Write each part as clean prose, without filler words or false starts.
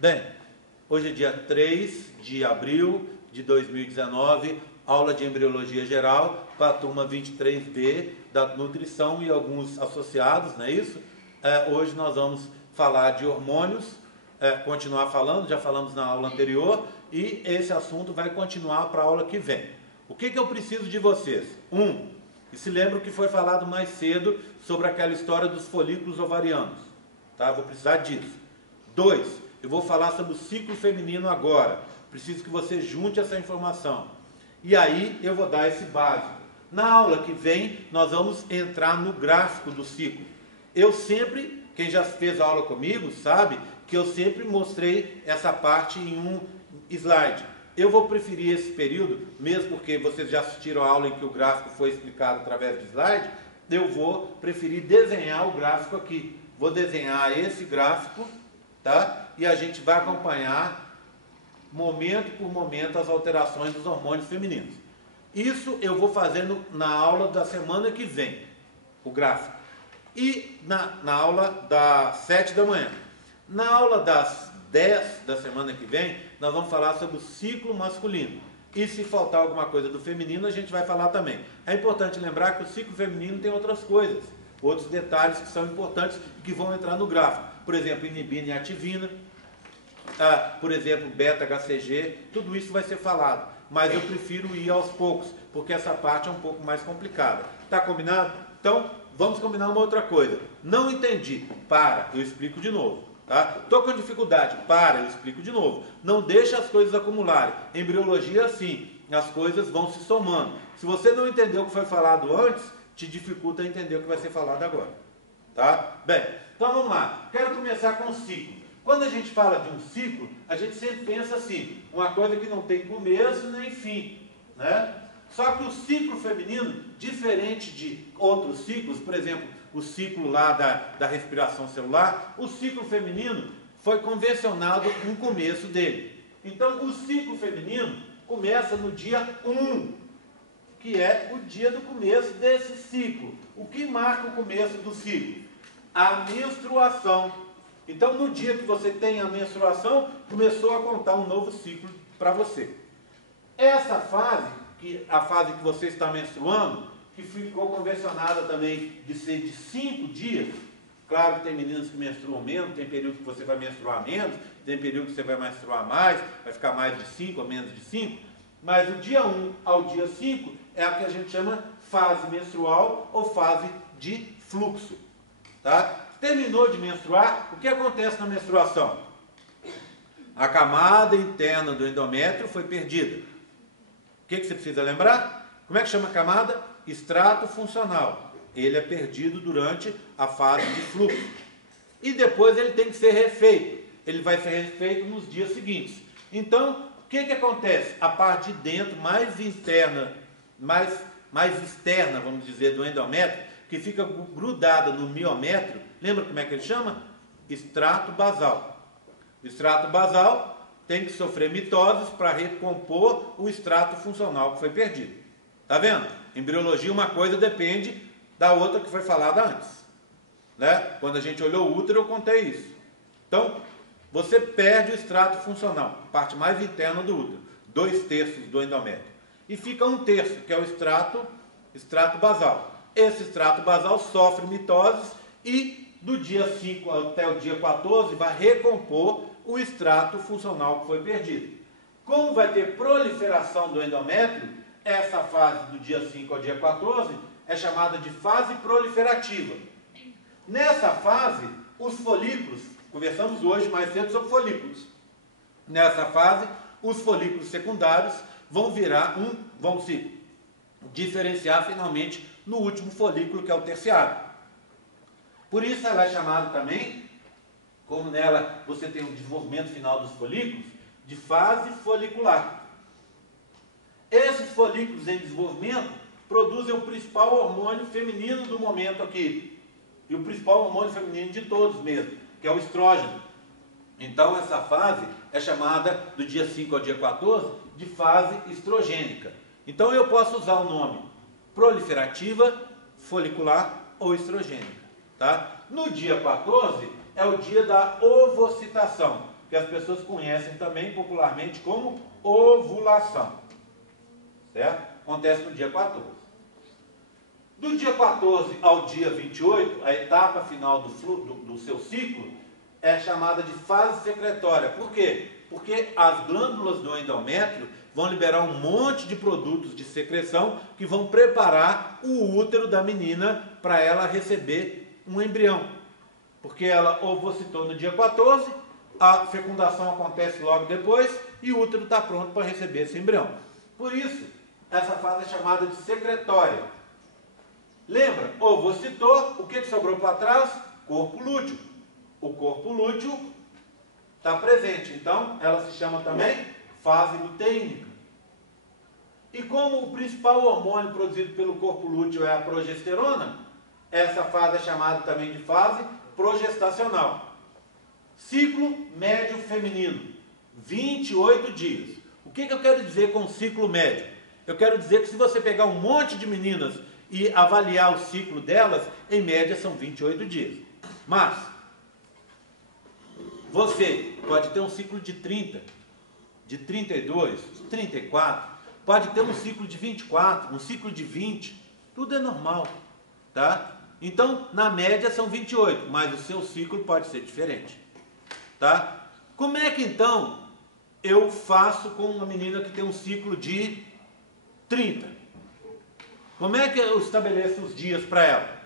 Bem, hoje é dia 3 de abril de 2019, aula de embriologia geral para a turma 23B da nutrição e alguns associados, não é isso? Hoje nós vamos falar de hormônios, continuar falando, já falamos na aula anterior, e esse assunto vai continuar para a aula que vem. O que eu preciso de vocês? E se lembra que foi falado mais cedo sobre aquela história dos folículos ovarianos, tá? Vou precisar disso. 2, eu vou falar sobre o ciclo feminino agora. Preciso que você junte essa informação. E aí eu vou dar esse básico. Na aula que vem, nós vamos entrar no gráfico do ciclo. Eu sempre, quem já fez aula comigo, sabe que eu sempre mostrei essa parte em um slide. Eu vou preferir esse período, mesmo porque vocês já assistiram a aula em que o gráfico foi explicado através de slide, eu vou preferir desenhar o gráfico aqui. Vou desenhar esse gráfico, tá? E a gente vai acompanhar momento por momento as alterações dos hormônios femininos. Isso eu vou fazendo na aula da semana que vem, o gráfico. E na aula das 7 da manhã. Na aula das 10 da semana que vem, nós vamos falar sobre o ciclo masculino. E se faltar alguma coisa do feminino, a gente vai falar também. É importante lembrar que o ciclo feminino tem outras coisas, outros detalhes que são importantes e que vão entrar no gráfico. Por exemplo, inibina e ativina, por exemplo, beta-HCG, tudo isso vai ser falado. Mas eu prefiro ir aos poucos, porque essa parte é um pouco mais complicada. Tá combinado? Então, vamos combinar uma outra coisa. Não entendi. Para, eu explico de novo. Tá? Estou com dificuldade. Para, eu explico de novo. Não deixa as coisas acumularem. Em embriologia, assim, as coisas vão se somando. Se você não entendeu o que foi falado antes, te dificulta entender o que vai ser falado agora. Tá? Bem, então vamos lá. Quero começar com o ciclo. Quando a gente fala de um ciclo, a gente sempre pensa assim, uma coisa que não tem começo nem fim, né? Só que o ciclo feminino, diferente de outros ciclos, por exemplo, o ciclo lá da respiração celular, o ciclo feminino foi convencionado um começo dele. Então, o ciclo feminino começa no dia 1, que é o dia do começo desse ciclo. O que marca o começo do ciclo? A menstruação. Então, no dia que você tem a menstruação, começou a contar um novo ciclo para você. Essa fase, a fase que você está menstruando, que ficou convencionada também de ser de 5 dias, claro que tem meninas que menstruam menos, tem período que você vai menstruar menos, tem período que você vai menstruar mais, vai ficar mais de 5 ou menos de 5, mas do dia 1 ao dia 5 é a que a gente chama fase menstrual ou fase de fluxo. Tá? Terminou de menstruar, o que acontece na menstruação? A camada interna do endométrio foi perdida. O que você precisa lembrar? Como é que chama a camada? Extrato funcional. Ele é perdido durante a fase de fluxo. E depois ele tem que ser refeito. Ele vai ser refeito nos dias seguintes. Então, o que acontece? A parte de dentro, mais interna, mais externa, vamos dizer, do endométrio, que fica grudada no miométrio, lembra como é que ele chama? Extrato basal. O extrato basal tem que sofrer mitoses para recompor o extrato funcional que foi perdido. Tá vendo? Em embriologia uma coisa depende da outra que foi falada antes. Né? Quando a gente olhou o útero eu contei isso. Então, você perde o extrato funcional, a parte mais interna do útero, 2/3 do endométrio. E fica 1/3, que é o extrato basal. Esse extrato basal sofre mitoses e do dia 5 até o dia 14 vai recompor o extrato funcional que foi perdido. Como vai ter proliferação do endométrio, essa fase do dia 5 ao dia 14 é chamada de fase proliferativa. Nessa fase, os folículos, conversamos hoje mais cedo sobre folículos. Nessa fase, os folículos secundários vão se diferenciar finalmente no último folículo, que é o terciário. Por isso ela é chamada também, como nela você tem o desenvolvimento final dos folículos, de fase folicular. Esses folículos em desenvolvimento produzem o principal hormônio feminino do momento aqui. E o principal hormônio feminino de todos mesmo, que é o estrógeno. Então essa fase é chamada, do dia 5 ao dia 14, de fase estrogênica. Então eu posso usar o nome proliferativa, folicular ou estrogênica. Tá? No dia 14 é o dia da ovocitação, que as pessoas conhecem também popularmente como ovulação. Certo? Acontece no dia 14. Do dia 14 ao dia 28, a etapa final do seu ciclo é chamada de fase secretória. Por quê? Porque as glândulas do endométrio vão liberar um monte de produtos de secreção que vão preparar o útero da menina para ela receber um embrião. Porque ela ovocitou no dia 14, a fecundação acontece logo depois e o útero está pronto para receber esse embrião. Por isso, essa fase é chamada de secretória. Lembra? Ovocitou, o que sobrou para trás? Corpo lúteo. O corpo lúteo está presente, então ela se chama também fase luteínica. E como o principal hormônio produzido pelo corpo lúteo é a progesterona, essa fase é chamada também de fase progestacional. Ciclo médio feminino, 28 dias. O que eu quero dizer com ciclo médio? Eu quero dizer que se você pegar um monte de meninas e avaliar o ciclo delas, em média são 28 dias. Mas você pode ter um ciclo de 30, de 32, 34, pode ter um ciclo de 24, um ciclo de 20, tudo é normal, tá? Então, na média são 28, mas o seu ciclo pode ser diferente, tá? Como é que então eu faço com uma menina que tem um ciclo de 30? Como é que eu estabeleço os dias para ela?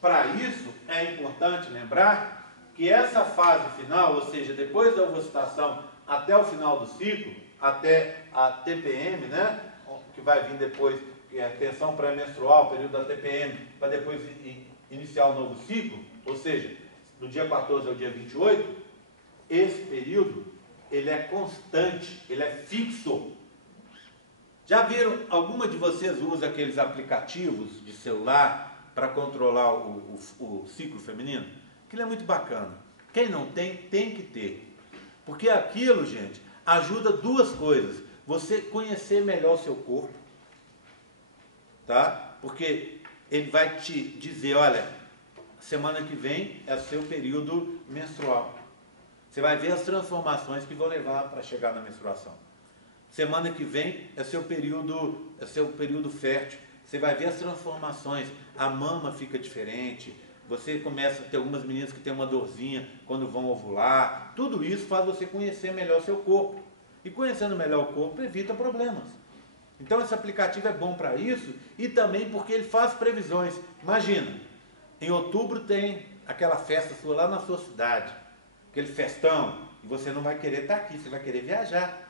Para isso, é importante lembrar que essa fase final, ou seja, depois da ovulação até o final do ciclo, até a TPM, né, que vai vir depois, que é a tensão pré-menstrual, período da TPM, para depois iniciar o novo ciclo, ou seja, do dia 14 ao dia 28, esse período, ele é constante, ele é fixo. Já viram, alguma de vocês usa aqueles aplicativos de celular para controlar o ciclo feminino? Aquilo é muito bacana. Quem não tem, tem que ter. Porque aquilo, gente, ajuda duas coisas. Você conhecer melhor o seu corpo, tá? Porque ele vai te dizer, olha, semana que vem é o seu período menstrual. Você vai ver as transformações que vão levar para chegar na menstruação. Semana que vem é seu período fértil. Você vai ver as transformações. A mama fica diferente. Você começa a ter algumas meninas que têm uma dorzinha quando vão ovular. Tudo isso faz você conhecer melhor o seu corpo. E conhecendo melhor o corpo, evita problemas. Então esse aplicativo é bom para isso e também porque ele faz previsões. Imagina, em outubro tem aquela festa sua lá na sua cidade. Aquele festão. E você não vai querer estar aqui, você vai querer viajar.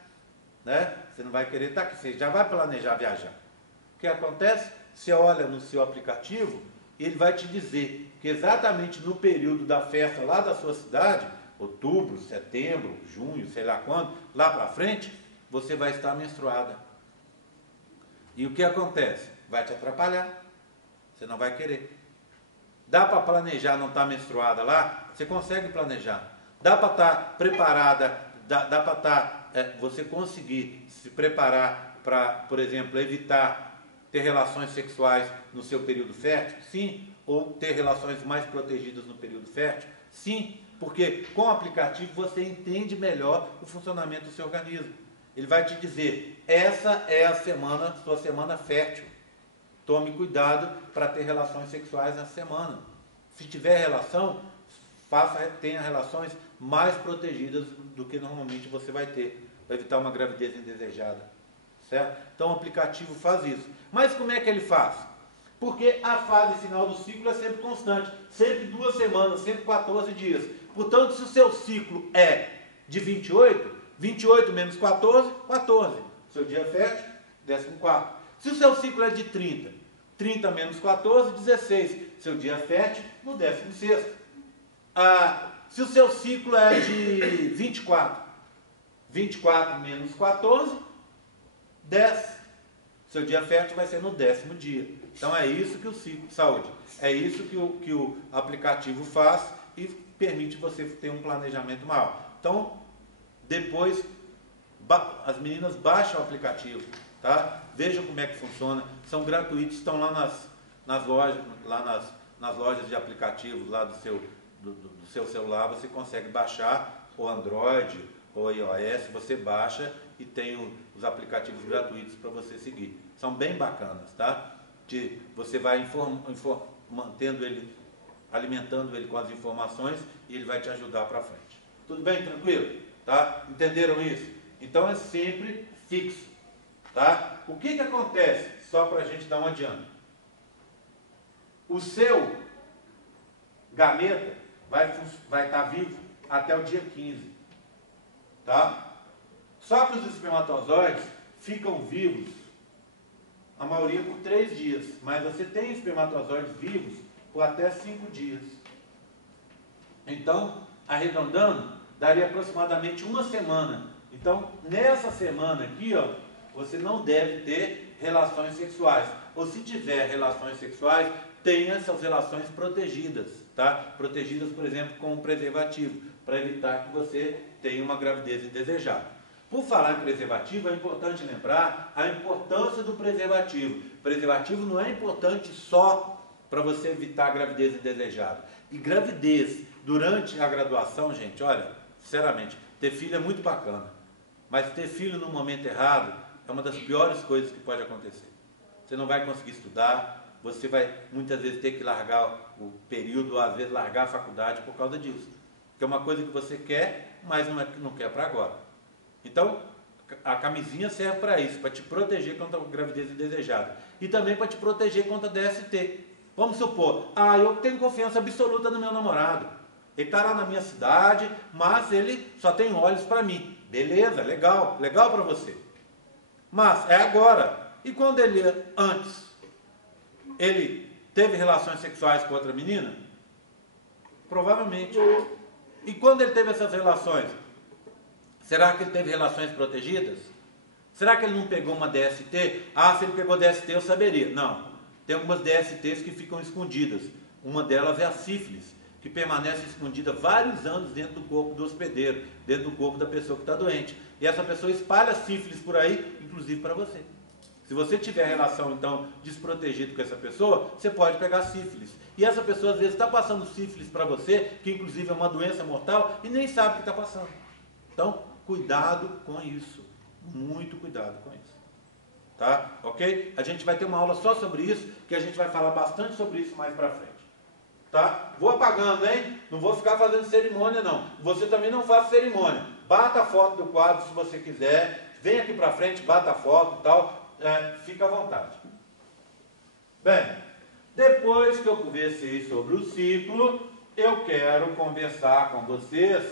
Né? Você não vai querer estar aqui, você já vai planejar viajar. O que acontece? Você olha no seu aplicativo, ele vai te dizer que exatamente no período da festa lá da sua cidade, outubro, setembro, junho, sei lá quando, lá para frente, você vai estar menstruada. E o que acontece? Vai te atrapalhar. Você não vai querer. Dá para planejar não estar menstruada lá? Você consegue planejar. Dá para estar preparada, dá para estar... você conseguir se preparar para, por exemplo, evitar ter relações sexuais no seu período fértil? Sim. Ou ter relações mais protegidas no período fértil? Sim. Porque com o aplicativo você entende melhor o funcionamento do seu organismo. Ele vai te dizer, essa é a semana, sua semana fértil. Tome cuidado para ter relações sexuais na semana. Se tiver relação, tenha relações mais protegidas do que normalmente você vai ter, para evitar uma gravidez indesejada, certo? Então o aplicativo faz isso. Mas como é que ele faz? Porque a fase final do ciclo é sempre constante, sempre 2 semanas, sempre 14 dias. Portanto, se o seu ciclo é de 28, 28 menos 14, 14. Seu dia fértil, 14º. Se o seu ciclo é de 30, 30 menos 14, 16. Seu dia fértil, no 16º. Se o seu ciclo é de 24, 24 menos 14, 10. Seu dia fértil vai ser no 10º dia. Então é isso que o ciclo de saúde, é isso que o aplicativo faz e permite você ter um planejamento maior. Então, depois, as meninas baixam o aplicativo, tá? Vejam como é que funciona. São gratuitos, estão lá nas lojas, lá nas lojas de aplicativos lá do seu celular, você consegue baixar o Android ou iOS, você baixa e tem os aplicativos gratuitos para você seguir. São bem bacanas, tá? Você vai mantendo ele, alimentando ele com as informações e ele vai te ajudar para frente. Tudo bem? Tranquilo? Tá? Entenderam isso? Então é sempre fixo. Tá? O que acontece? Só para a gente dar um adianto. O seu gameta vai estar vivo até o dia 15. Tá? Só que os espermatozoides ficam vivos, a maioria por 3 dias. Mas você tem espermatozoides vivos por até 5 dias. Então, arredondando, daria aproximadamente 1 semana. Então, nessa semana aqui, ó, você não deve ter relações sexuais. Ou se tiver relações sexuais, tenha essas relações protegidas, tá? Protegidas, por exemplo, com um preservativo, para evitar que você tenha uma gravidez indesejada. Por falar em preservativo, é importante lembrar a importância do preservativo. O preservativo não é importante só para você evitar a gravidez indesejada. E gravidez durante a graduação, gente, olha, sinceramente, ter filho é muito bacana. Mas ter filho no momento errado é uma das piores coisas que pode acontecer. Você não vai conseguir estudar, você vai muitas vezes ter que largar o período, ou às vezes largar a faculdade por causa disso. Porque é uma coisa que você quer, mas não quer para agora. Então, a camisinha serve para isso, para te proteger contra a gravidez indesejada. E também para te proteger contra a DST. Vamos supor, eu tenho confiança absoluta no meu namorado. Ele está lá na minha cidade, mas ele só tem olhos para mim. Beleza, legal, legal para você. Mas é agora. E quando antes, ele teve relações sexuais com outra menina? Provavelmente. E quando ele teve essas relações, será que ele teve relações protegidas? Será que ele não pegou uma DST? Se ele pegou DST eu saberia. Não. Tem algumas DSTs que ficam escondidas. Uma delas é a sífilis, que permanece escondida vários anos dentro do corpo do hospedeiro, dentro do corpo da pessoa que está doente. E essa pessoa espalha sífilis por aí, inclusive para você. Se você tiver relação, então, desprotegido com essa pessoa, você pode pegar sífilis. E essa pessoa, às vezes, está passando sífilis para você, que inclusive é uma doença mortal, e nem sabe o que está passando. Então, cuidado com isso. Muito cuidado com isso. Tá? Ok? A gente vai ter uma aula só sobre isso, que a gente vai falar bastante sobre isso mais para frente. Tá? Vou apagando, hein? Não vou ficar fazendo cerimônia, não. Você também não faça cerimônia. Bata a foto do quadro se você quiser. Vem aqui para frente, bata a foto e tal. Fica à vontade. Bem, depois que eu conversei sobre o ciclo, eu quero conversar com vocês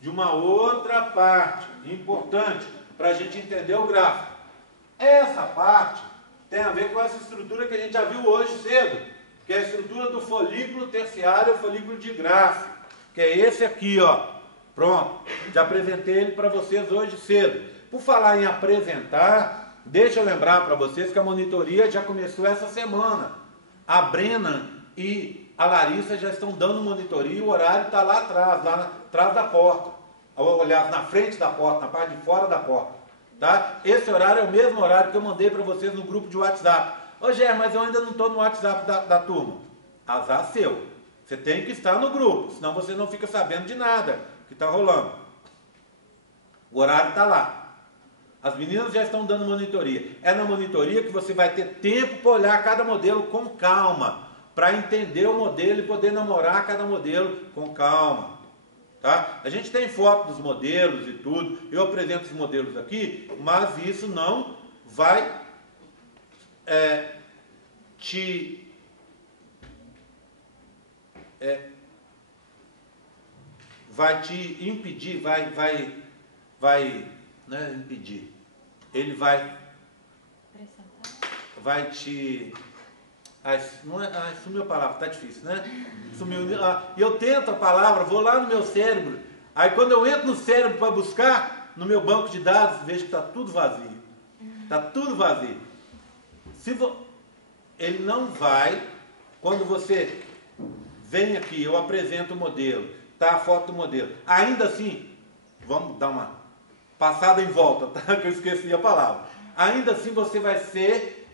de uma outra parte importante para a gente entender o gráfico. Essa parte tem a ver com essa estrutura que a gente já viu hoje cedo, que é a estrutura do folículo terciário ou folículo digráfico, que é esse aqui, ó. Pronto, já apresentei ele para vocês hoje cedo. Por falar em apresentar, deixa eu lembrar para vocês que a monitoria já começou essa semana. A Brena e a Larissa já estão dando monitoria e o horário está lá atrás da porta. Ou, aliás, na frente da porta, na parte de fora da porta. Tá? Esse horário é o mesmo horário que eu mandei para vocês no grupo de WhatsApp. Ô Gé, mas eu ainda não estou no WhatsApp da turma. Azar seu. Você tem que estar no grupo, senão você não fica sabendo de nada que está rolando. O horário está lá. As meninas já estão dando monitoria. É na monitoria que você vai ter tempo para olhar cada modelo com calma, para entender o modelo e poder namorar cada modelo com calma. Tá? A gente tem foto dos modelos e tudo, eu apresento os modelos aqui, mas isso não vai vai te impedir, não é impedir, ele vai te... sumiu a palavra, tá difícil, né? Sumiu. Eu tento a palavra, vou lá no meu cérebro, aí quando eu entro no cérebro para buscar, no meu banco de dados, vejo que está tudo vazio. Está tudo vazio. Ele não vai, quando você vem aqui, eu apresento o modelo, tá a foto do modelo, ainda assim, vamos dar uma passada em volta, tá? Que eu esqueci a palavra. Ainda assim você vai ser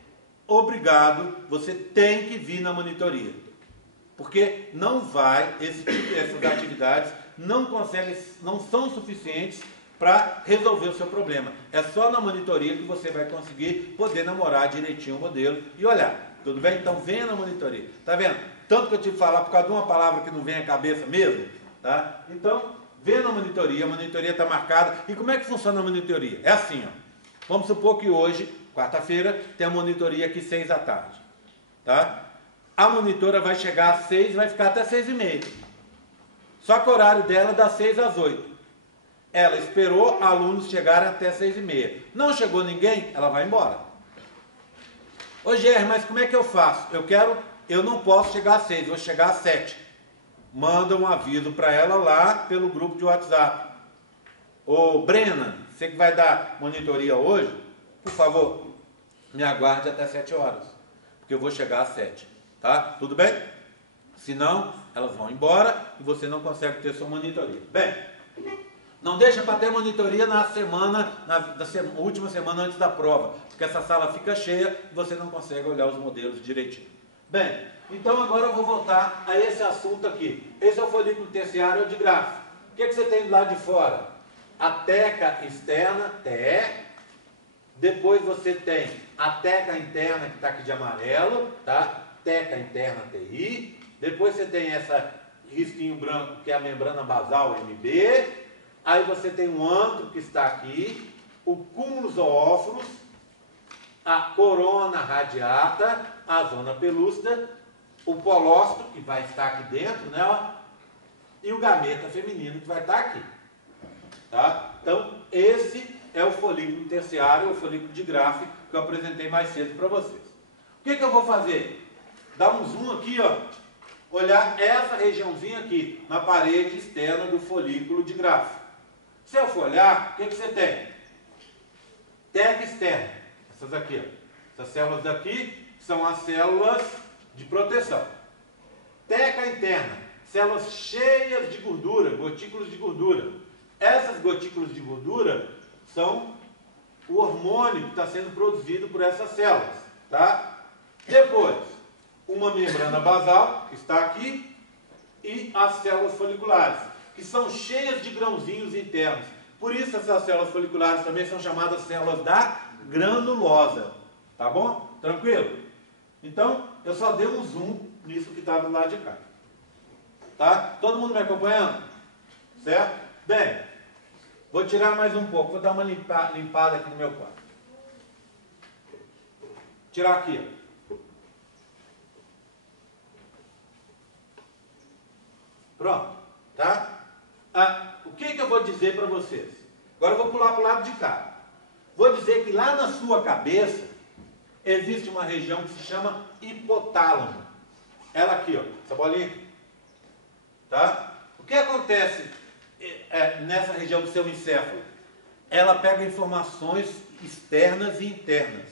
obrigado, você tem que vir na monitoria. Porque não vai, essas atividades não são suficientes para resolver o seu problema. É só na monitoria que você vai conseguir poder namorar direitinho o modelo e olhar. Tudo bem? Então venha na monitoria. Tá vendo? Tanto que eu tive que falar por causa de uma palavra que não vem à cabeça mesmo, tá? Então, venha na monitoria, a monitoria está marcada. E como é que funciona a monitoria? É assim, ó. Vamos supor que hoje, quarta-feira, tem a monitoria aqui 6 da tarde. Tá? A monitora vai chegar às 6 e vai ficar até 6h30. Só que o horário dela é das 6 às 8. Ela esperou alunos chegarem até 6h30. Não chegou ninguém, ela vai embora. Ô Gerry, mas como é que eu faço? Eu não posso chegar às 6, vou chegar às 7. Manda um aviso para ela lá pelo grupo de WhatsApp. Ô Brena, você que vai dar monitoria hoje, por favor, me aguarde até 7 horas, porque eu vou chegar às 7, tá? Tudo bem? Senão, elas vão embora e você não consegue ter sua monitoria. Bem, não deixa para ter monitoria na última semana antes da prova, porque essa sala fica cheia e você não consegue olhar os modelos direitinho. Bem, então agora eu vou voltar a esse assunto aqui. Esse é o folículo terciário de gráfico. O que você tem do lado de fora? A teca externa, TE. Depois você tem a teca interna, que está aqui de amarelo, tá? Teca interna, TI. Depois você tem essa risquinho branco, que é a membrana basal, MB. Aí você tem o antro, que está aqui, o cúmulo zoóforos, a corona radiata, a zona pelúcida, o polócito, que vai estar aqui dentro, né? Ó, e o gameta feminino, que vai estar aqui. Tá? Então, esse é o folículo terciário, o folículo de Graff, que eu apresentei mais cedo para vocês. O que eu vou fazer? Dar um zoom aqui, ó, olhar essa regiãozinha aqui, na parede externa do folículo de Graff. Se eu for olhar, o que você tem? Teca externa, essas aqui, ó. Essas células daqui são as células de proteção. Teca interna, células cheias de gordura, gotículos de gordura. Essas gotículas de gordura são o hormônio que está sendo produzido por essas células, tá? Depois, uma membrana basal, que está aqui, e as células foliculares, que são cheias de grãozinhos internos. Por isso essas células foliculares também são chamadas células da granulosa, tá bom? Tranquilo? Então, eu só dei um zoom nisso que está do lado de cá. Tá? Todo mundo me acompanhando? Certo? Bem, vou tirar mais um pouco, vou dar uma limpada aqui no meu quadro. Tirar aqui, ó. Pronto, tá? O que eu vou dizer para vocês? Agora eu vou pular para o lado de cá. Vou dizer que lá na sua cabeça existe uma região que se chama hipotálamo. Ela aqui, ó, essa bolinha aqui. Tá? O que acontece nessa região do seu encéfalo? Ela pega informações externas e internas.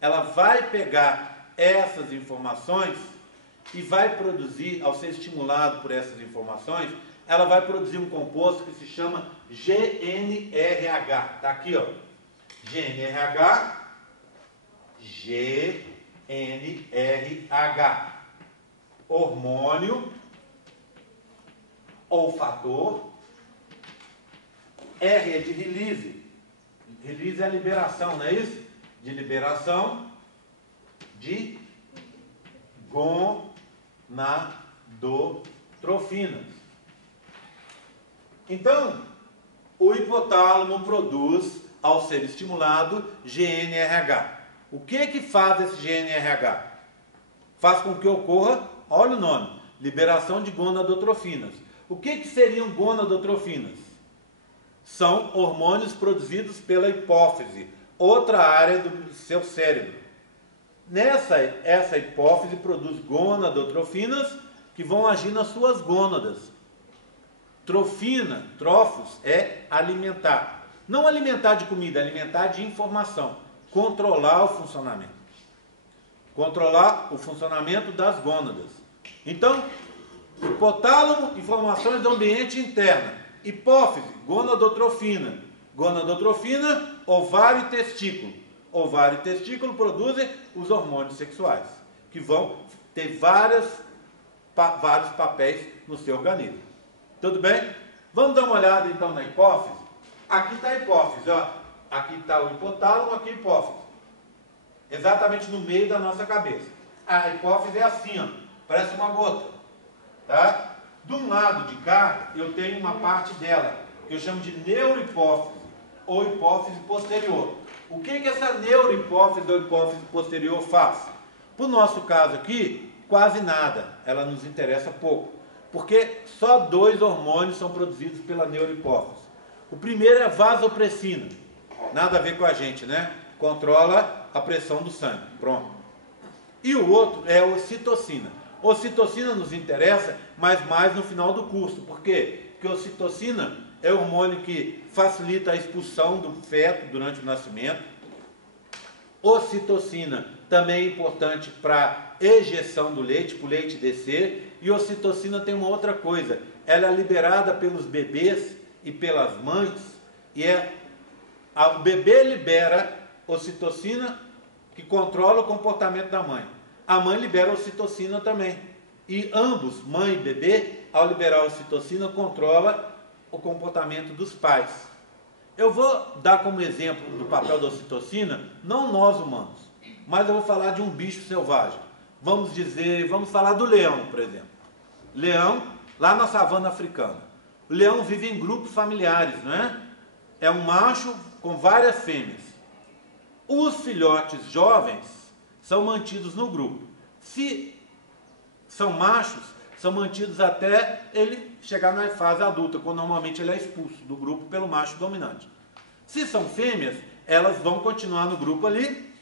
Ela vai pegar essas informações e vai produzir, ao ser estimulado por essas informações, ela vai produzir um composto que se chama GNRH. Está aqui, ó. GNRH. Hormônio olfator. R é de release. Release é a liberação, não é isso? De liberação de gonadotrofinas. Então, o hipotálamo produz, ao ser estimulado, GNRH. O que faz esse GNRH? Faz com que ocorra, olha o nome, liberação de gonadotrofinas. O que seriam gonadotrofinas? São hormônios produzidos pela hipófise, outra área do seu cérebro. Essa hipófise produz gonadotrofinas que vão agir nas suas gônadas. Trofina, trofos, é alimentar. Não alimentar de comida, alimentar de informação. Controlar o funcionamento. Controlar o funcionamento das gônadas. Então, hipotálamo, informações do ambiente interno. Hipófise, gonadotrofina. Gonadotrofina, ovário e testículo. Ovário e testículo produzem os hormônios sexuais, que vão ter várias vários papéis no seu organismo. Tudo bem? Vamos dar uma olhada então na hipófise? Aqui está a hipófise, ó. Aqui está o hipotálamo, aqui a hipófise. Exatamente no meio da nossa cabeça. A hipófise é assim, ó, parece uma gota. Tá? De um lado de cá, eu tenho uma parte dela, que eu chamo de neurohipófise, ou hipófise posterior. O que essa neurohipófise ou hipófise posterior faz? Para o nosso caso aqui, quase nada. Ela nos interessa pouco. Porque só 2 hormônios são produzidos pela neurohipófise. O primeiro é a vasopressina. Nada a ver com a gente, né? Controla a pressão do sangue. Pronto. E o outro é a ocitocina. Ocitocina nos interessa, mas mais no final do curso. Por quê? Porque a ocitocina é o hormônio que facilita a expulsão do feto durante o nascimento. Ocitocina também é importante para ejeção do leite, para o leite descer. E ocitocina tem uma outra coisa. Ela é liberada pelos bebês e pelas mães. E o bebê libera ocitocina que controla o comportamento da mãe. A mãe libera ocitocina também. E ambos, mãe e bebê, ao liberar a ocitocina, controla o comportamento dos pais. Eu vou dar como exemplo do papel da ocitocina, não nós humanos, mas eu vou falar de um bicho selvagem. Vamos falar do leão, por exemplo. Leão, lá na savana africana. O leão vive em grupos familiares, não é? É um macho com várias fêmeas. Os filhotes jovens são mantidos no grupo. Se são machos, são mantidos até ele chegar na fase adulta, quando normalmente ele é expulso do grupo pelo macho dominante. Se são fêmeas, elas vão continuar no grupo ali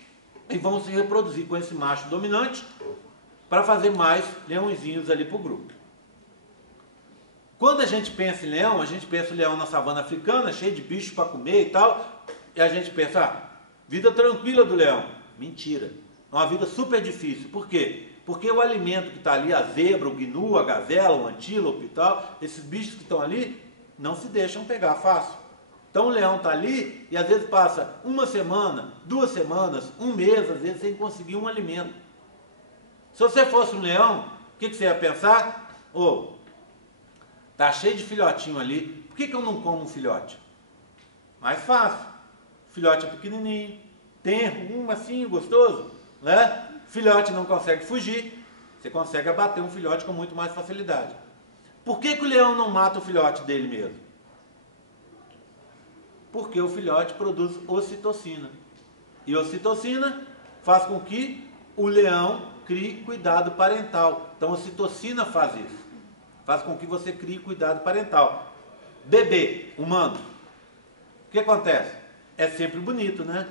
e vão se reproduzir com esse macho dominante para fazer mais leõezinhos ali para o grupo. Quando a gente pensa em leão, a gente pensa em leão na savana africana, cheio de bichos para comer e tal, e a gente pensa, vida tranquila do leão. Mentira. É uma vida super difícil. Por quê? Porque o alimento que está ali, a zebra, o gnu, a gazela, o antílope e tal, esses bichos que estão ali, não se deixam pegar fácil. Então o leão está ali e às vezes passa 1 semana, 2 semanas, 1 mês, às vezes sem conseguir um alimento. Se você fosse um leão, o que você ia pensar? Tá cheio de filhotinho ali, por que eu não como um filhote? Mais fácil. O filhote é pequenininho, tenro, assim, gostoso, né? Filhote não consegue fugir, você consegue abater um filhote com muito mais facilidade. Por que o leão não mata o filhote dele mesmo? Porque o filhote produz ocitocina. E ocitocina faz com que o leão crie cuidado parental. Então a ocitocina faz isso. Faz com que você crie cuidado parental. Bebê, humano, o que acontece? É sempre bonito, né?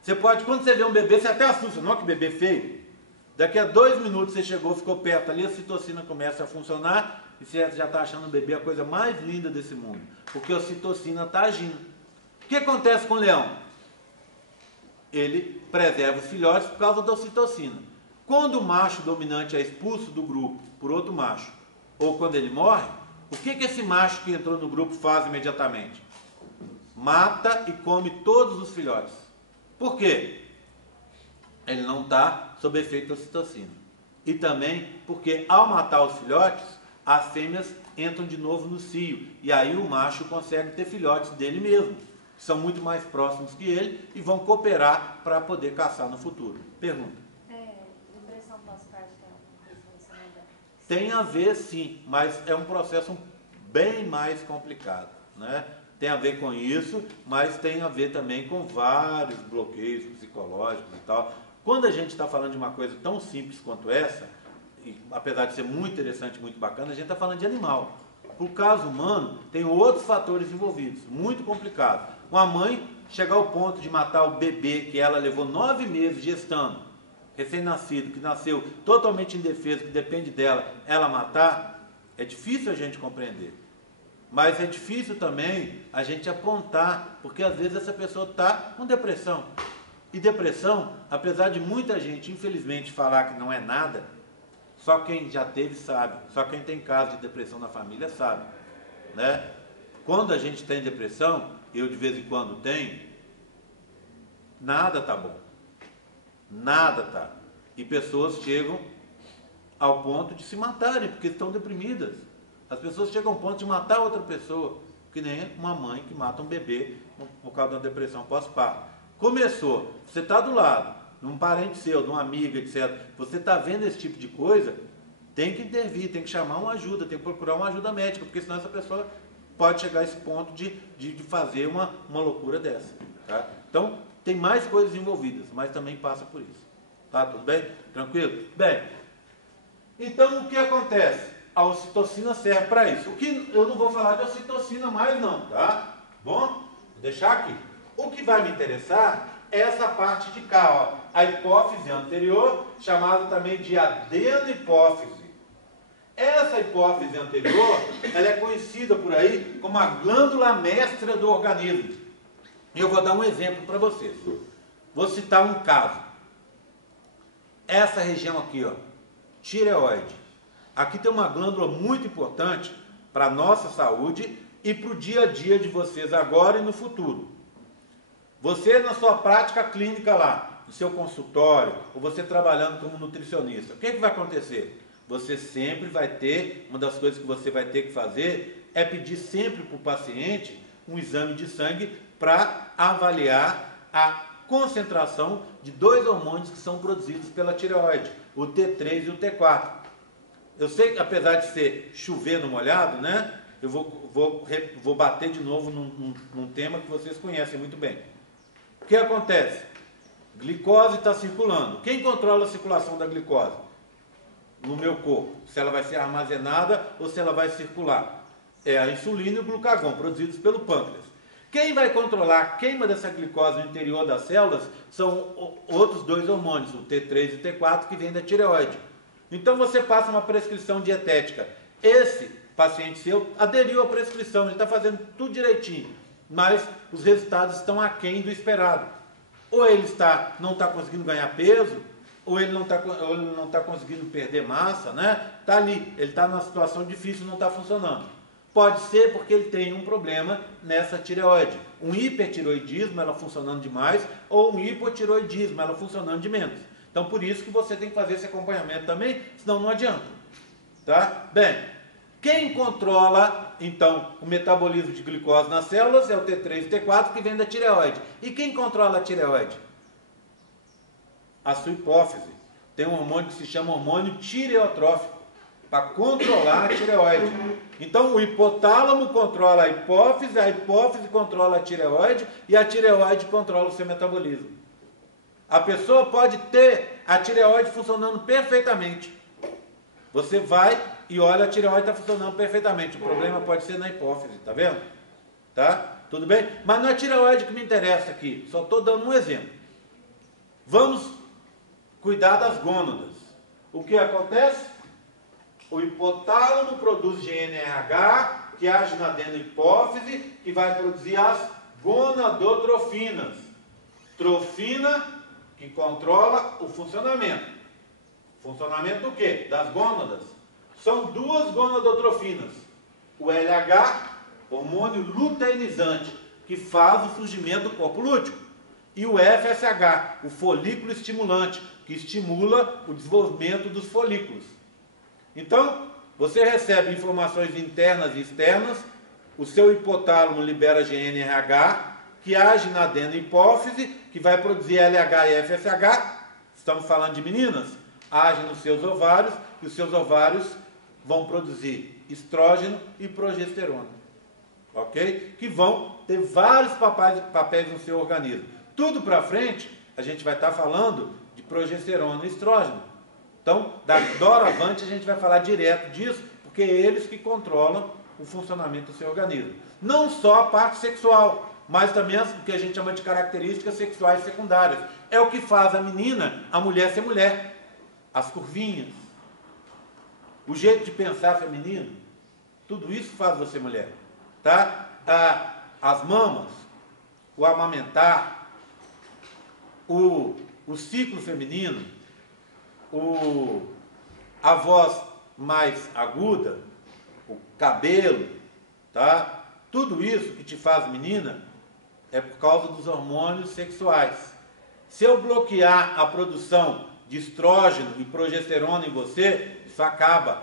Você pode, quando você vê um bebê, você até assusta, não é que bebê feio? Daqui a 2 minutos você chegou, ficou perto ali, a ocitocina começa a funcionar e você já está achando o bebê a coisa mais linda desse mundo. Porque a ocitocina está agindo. O que acontece com o leão? Ele preserva os filhotes por causa da ocitocina. Quando o macho dominante é expulso do grupo por outro macho, ou quando ele morre, o que esse macho que entrou no grupo faz imediatamente? Mata e come todos os filhotes. Por quê? Ele não está sob efeito da ocitocina. E também porque ao matar os filhotes, as fêmeas entram de novo no cio. E aí o macho consegue ter filhotes dele mesmo, que são muito mais próximos que ele e vão cooperar para poder caçar no futuro. Pergunta. Depressão pós-parto tem alguma coisa relacionada? Tem a ver sim, mas é um processo bem mais complicado, né? Tem a ver com isso, mas tem a ver também com vários bloqueios psicológicos e tal. Quando a gente está falando de uma coisa tão simples quanto essa, e apesar de ser muito interessante, muito bacana, a gente está falando de animal. O caso humano tem outros fatores envolvidos, muito complicado. Uma mãe chegar ao ponto de matar o bebê que ela levou 9 meses gestando, recém-nascido, que nasceu totalmente indefeso, que depende dela, ela matar, é difícil a gente compreender. Mas é difícil também a gente apontar, porque às vezes essa pessoa está com depressão. E depressão, apesar de muita gente, infelizmente, falar que não é nada, só quem já teve sabe, só quem tem caso de depressão na família sabe, né? Quando a gente tem depressão, eu de vez em quando tenho, nada tá bom. Nada tá. E pessoas chegam ao ponto de se matarem, porque estão deprimidas. As pessoas chegam ao ponto de matar outra pessoa, que nem uma mãe que mata um bebê por causa da depressão pós-parto. Começou, você está do lado, de um parente seu, de uma amiga, etc. Você está vendo esse tipo de coisa, tem que intervir, tem que chamar uma ajuda, tem que procurar uma ajuda médica, porque senão essa pessoa pode chegar a esse ponto de fazer uma loucura dessa. Tá? Então, tem mais coisas envolvidas, mas também passa por isso. Tá? Tudo bem? Tranquilo? Bem, então o que acontece? A ocitocina serve para isso. O que eu não vou falar de ocitocina mais não, tá? Bom, vou deixar aqui. O que vai me interessar é essa parte de cá, ó, a hipófise anterior, chamada também de adenohipófise. Essa hipófise anterior, ela é conhecida por aí como a glândula mestra do organismo. E eu vou dar um exemplo para vocês. Vou citar um caso. Essa região aqui, ó, tireoide. Aqui tem uma glândula muito importante para a nossa saúde e para o dia a dia de vocês agora e no futuro. Você na sua prática clínica lá, no seu consultório, ou você trabalhando como nutricionista, o que vai acontecer? Você sempre vai ter, uma das coisas que você vai ter que fazer é pedir sempre para o paciente um exame de sangue para avaliar a concentração de dois hormônios que são produzidos pela tireoide, o T3 e o T4. Eu sei que apesar de ser chover no molhado, né, eu vou bater de novo num tema que vocês conhecem muito bem. O que acontece? Glicose está circulando. Quem controla a circulação da glicose no meu corpo? Se ela vai ser armazenada ou se ela vai circular? É a insulina e o glucagon, produzidos pelo pâncreas. Quem vai controlar a queima dessa glicose no interior das células são outros dois hormônios, o T3 e o T4, que vêm da tireoide. Então você passa uma prescrição dietética. Esse paciente seu aderiu à prescrição, ele está fazendo tudo direitinho, mas os resultados estão aquém do esperado. Ou ele não está conseguindo ganhar peso, ou ele não está conseguindo perder massa, né? Está ali, ele está numa situação difícil, não está funcionando. Pode ser porque ele tem um problema nessa tireoide, um hipertireoidismo, ela funcionando demais, ou um hipotireoidismo, ela funcionando de menos. Então, por isso que você tem que fazer esse acompanhamento também, senão não adianta. Tá? Bem, quem controla, então, o metabolismo de glicose nas células é o T3 e T4, que vem da tireoide. E quem controla a tireoide? A sua hipófise. Tem um hormônio que se chama hormônio tireotrófico, para controlar a tireoide. Então, o hipotálamo controla a hipófise controla a tireoide, e a tireoide controla o seu metabolismo. A pessoa pode ter a tireoide funcionando perfeitamente. Você vai e olha, a tireoide está funcionando perfeitamente. O problema pode ser na hipófise, tá vendo? Tá? Tudo bem? Mas não é a tireoide que me interessa aqui. Só estou dando um exemplo. Vamos cuidar das gônadas. O que acontece? O hipotálamo produz GNRH, que age na adenohipófise, que vai produzir as gonadotrofinas. Trofina, que controla o funcionamento. Funcionamento do quê? Das gônadas. São duas gonadotrofinas. O LH, hormônio luteinizante, que faz o surgimento do corpo lúteo. E o FSH, o folículo estimulante, que estimula o desenvolvimento dos folículos. Então, você recebe informações internas e externas, o seu hipotálamo libera GNRH, que age na adenohipófise, que vai produzir LH e FSH, estamos falando de meninas, age nos seus ovários, e os seus ovários vão produzir estrógeno e progesterona, ok? Que vão ter vários papéis no seu organismo. Tudo para frente, a gente vai estar falando de progesterona e estrógeno. Então, da doravante, a gente vai falar direto disso, porque é eles que controlam o funcionamento do seu organismo. Não só a parte sexual, mas também o que a gente chama de características sexuais secundárias. É o que faz a menina, a mulher ser mulher. As curvinhas, o jeito de pensar feminino, tudo isso faz você mulher. Tá? As mamas, o amamentar, o ciclo feminino, a voz mais aguda, o cabelo, tá? Tudo isso que te faz menina é por causa dos hormônios sexuais. Se eu bloquear a produção de estrógeno e progesterona em você, Isso acaba,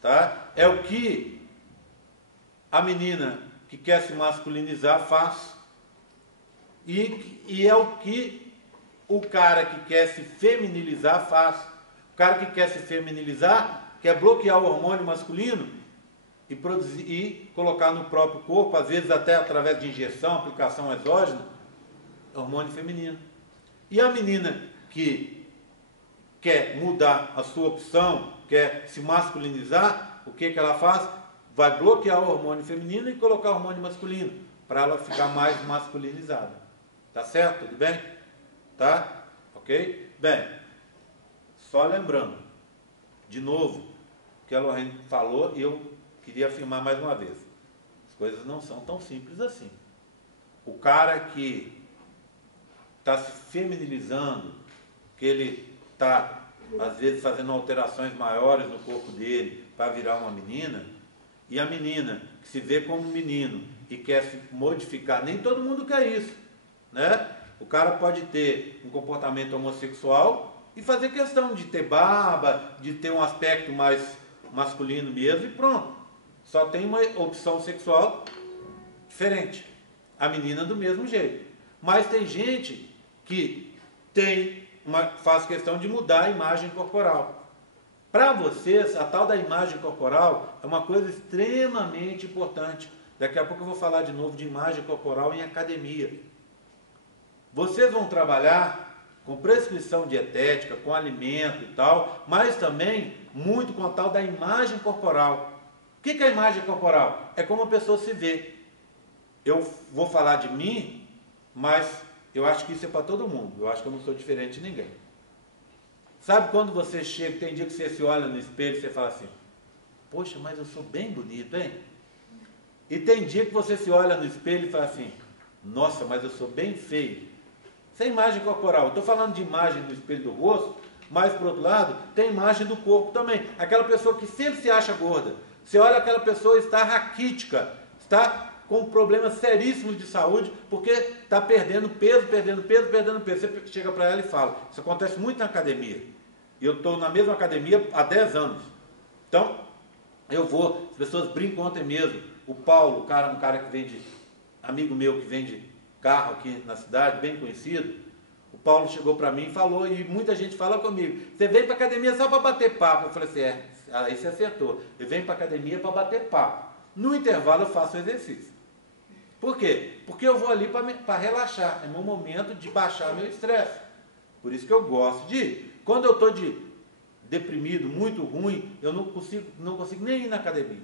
tá? É o que a menina que quer se masculinizar faz. E é o que o cara que quer se feminilizar faz. O cara que quer se feminilizar quer bloquear o hormônio masculino e produzir e colocar no próprio corpo, às vezes até através de injeção, aplicação exógena, hormônio feminino. E a menina que quer mudar a sua opção, quer se masculinizar, o que ela faz? Vai bloquear o hormônio feminino e colocar o hormônio masculino, para ela ficar mais masculinizada. Tá certo? Tudo bem? Tá? Ok? Bem, só lembrando, de novo, o que a Lorraine falou, e eu queria afirmar mais uma vez. As coisas não são tão simples assim. O cara que está se feminilizando, que ele está, às vezes, fazendo alterações maiores no corpo dele para virar uma menina, e a menina que se vê como menino e quer se modificar, nem todo mundo quer isso, né? O cara pode ter um comportamento homossexual e fazer questão de ter barba, de ter um aspecto mais masculino mesmo e pronto. Só tem uma opção sexual diferente. A menina do mesmo jeito. Mas tem gente que faz questão de mudar a imagem corporal. Para vocês, a tal da imagem corporal é uma coisa extremamente importante. Daqui a pouco eu vou falar de novo de imagem corporal em academia. Vocês vão trabalhar com prescrição dietética, com alimento e tal, mas também muito com a tal da imagem corporal. O que é a imagem corporal? É como a pessoa se vê. Eu vou falar de mim, mas eu acho que isso é para todo mundo. Eu acho que eu não sou diferente de ninguém. Sabe quando você chega, tem dia que você se olha no espelho e você fala assim, poxa, mas eu sou bem bonito, hein? E tem dia que você se olha no espelho e fala assim, nossa, mas eu sou bem feio. Isso é imagem corporal. Estou falando de imagem no espelho do rosto, mas, por outro lado, tem imagem do corpo também. Aquela pessoa que sempre se acha gorda. Você olha, aquela pessoa está raquítica, está com problemas seríssimos de saúde, porque está perdendo peso. Você chega para ela e fala, isso acontece muito na academia. E eu estou na mesma academia há 10 anos. Então, eu vou, as pessoas brincam ontem mesmo. O Paulo, um cara que vende, amigo meu que vende carro aqui na cidade, bem conhecido, o Paulo chegou para mim e falou, e muita gente fala comigo, você vem para a academia só para bater papo. Eu falei assim, aí você acertou, eu venho para a academia para bater papo. No intervalo eu faço exercício. Por quê? Porque eu vou ali para relaxar, é meu momento de baixar meu estresse. Por isso que eu gosto de ir. Quando eu estou deprimido, muito ruim, eu não consigo nem ir na academia.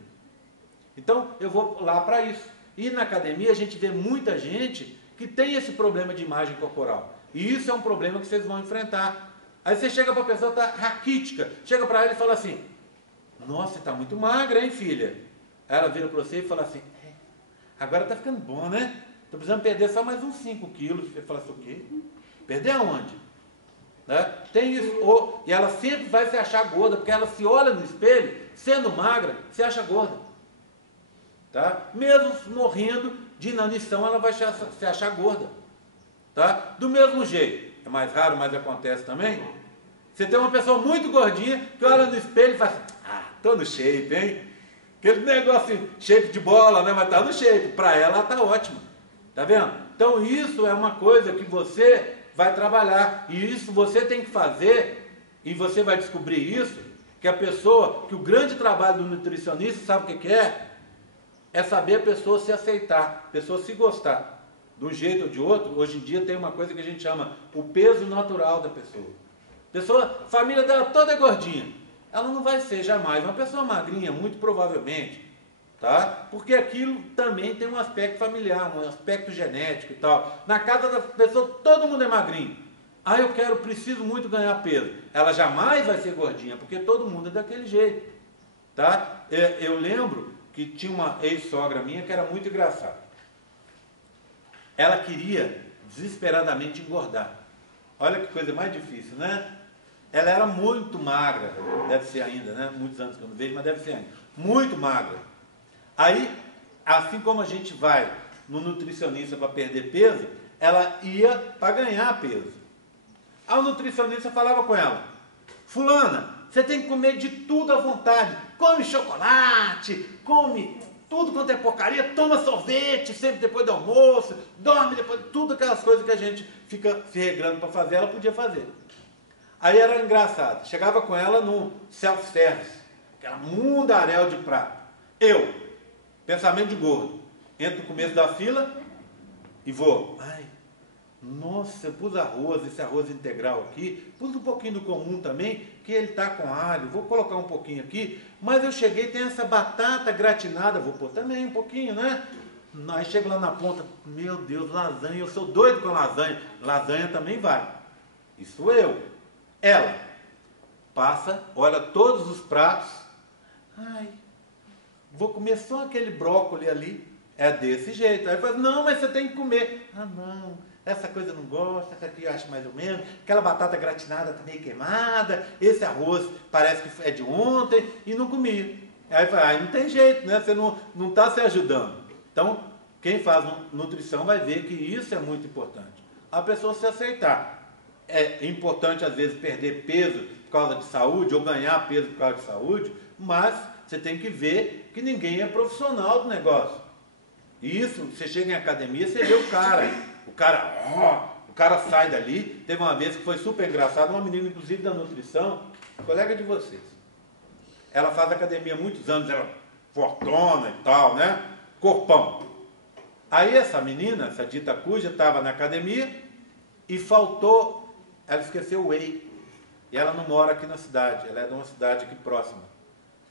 Então eu vou lá para isso. E na academia a gente vê muita gente que tem esse problema de imagem corporal. E isso é um problema que vocês vão enfrentar. Aí você chega para a pessoa, está raquítica, chega para ela e fala assim, nossa, você está muito magra, hein, filha? Aí ela vira para você e fala assim, agora está ficando bom, né? Estou precisando perder só mais uns 5 quilos. Você fala assim, o quê? Perder aonde? Né? Tem isso. E ela sempre vai se achar gorda, porque ela se olha no espelho, sendo magra, se acha gorda. Tá? Mesmo morrendo de inanição, ela vai se achar gorda. Tá? Do mesmo jeito, é mais raro, mas acontece também. Você tem uma pessoa muito gordinha que olha no espelho e fala assim, tô no shape, hein? Aquele negócio shape de bola, né? Mas tá no shape. Para ela tá ótimo. Tá vendo? Então isso é uma coisa que você vai trabalhar. E isso você tem que fazer, e você vai descobrir isso, que o grande trabalho do nutricionista, sabe o que é? É saber a pessoa se aceitar, a pessoa se gostar. De um jeito ou de outro, hoje em dia tem uma coisa que a gente chama o peso natural da pessoa. A família dela toda é gordinha. Ela não vai ser jamais uma pessoa magrinha, muito provavelmente. Tá? Porque aquilo também tem um aspecto familiar, um aspecto genético e tal. Na casa da pessoa todo mundo é magrinho. Eu preciso muito ganhar peso. Ela jamais vai ser gordinha, porque todo mundo é daquele jeito. Tá? Eu lembro que tinha uma ex-sogra minha que era muito engraçada. Ela queria desesperadamente engordar. Olha que coisa mais difícil, né? Ela era muito magra, deve ser ainda, né? Muitos anos que eu não vejo, mas deve ser ainda. Muito magra. Aí, assim como a gente vai no nutricionista para perder peso, ela ia para ganhar peso. Aí o nutricionista falava com ela, fulana, você tem que comer de tudo à vontade. Come chocolate, come tudo quanto é porcaria, toma sorvete sempre depois do almoço, dorme depois, tudo aquelas coisas que a gente fica se regrando para fazer, ela podia fazer. Aí era engraçado, chegava com ela no self-service, aquela mundaréu de prato. Eu, pensamento de gordo, entro no começo da fila e vou, ai, nossa, eu pus arroz, esse arroz integral aqui, pus um pouquinho do comum também, que ele está com alho, vou colocar um pouquinho aqui, mas eu cheguei, tem essa batata gratinada, vou pôr também um pouquinho, né? Aí chego lá na ponta, meu Deus, lasanha, eu sou doido com lasanha também vai. Isso eu. Ela passa, olha todos os pratos, ai, vou comer só aquele brócolis ali, é desse jeito. Aí fala, não, mas você tem que comer. Ah, não, essa coisa eu não gosto, essa aqui eu acho mais ou menos, aquela batata gratinada tá meio queimada, esse arroz parece que é de ontem, e não comi. Aí fala, ah, não tem jeito, né? Você não está se ajudando. Então, quem faz nutrição vai ver que isso é muito importante. A pessoa se aceitar. É importante, às vezes, perder peso por causa de saúde, ou ganhar peso por causa de saúde, mas você tem que ver que ninguém é profissional do negócio. E isso, você chega em academia, você vê o cara sai dali. Teve uma vez que foi super engraçado, uma menina, inclusive, da nutrição, colega de vocês. Ela faz academia há muitos anos, ela fortona e tal, né? Corpão. Aí essa menina, essa dita cuja, estava na academia e faltou, ela esqueceu o whey. E ela não mora aqui na cidade, ela é de uma cidade aqui próxima.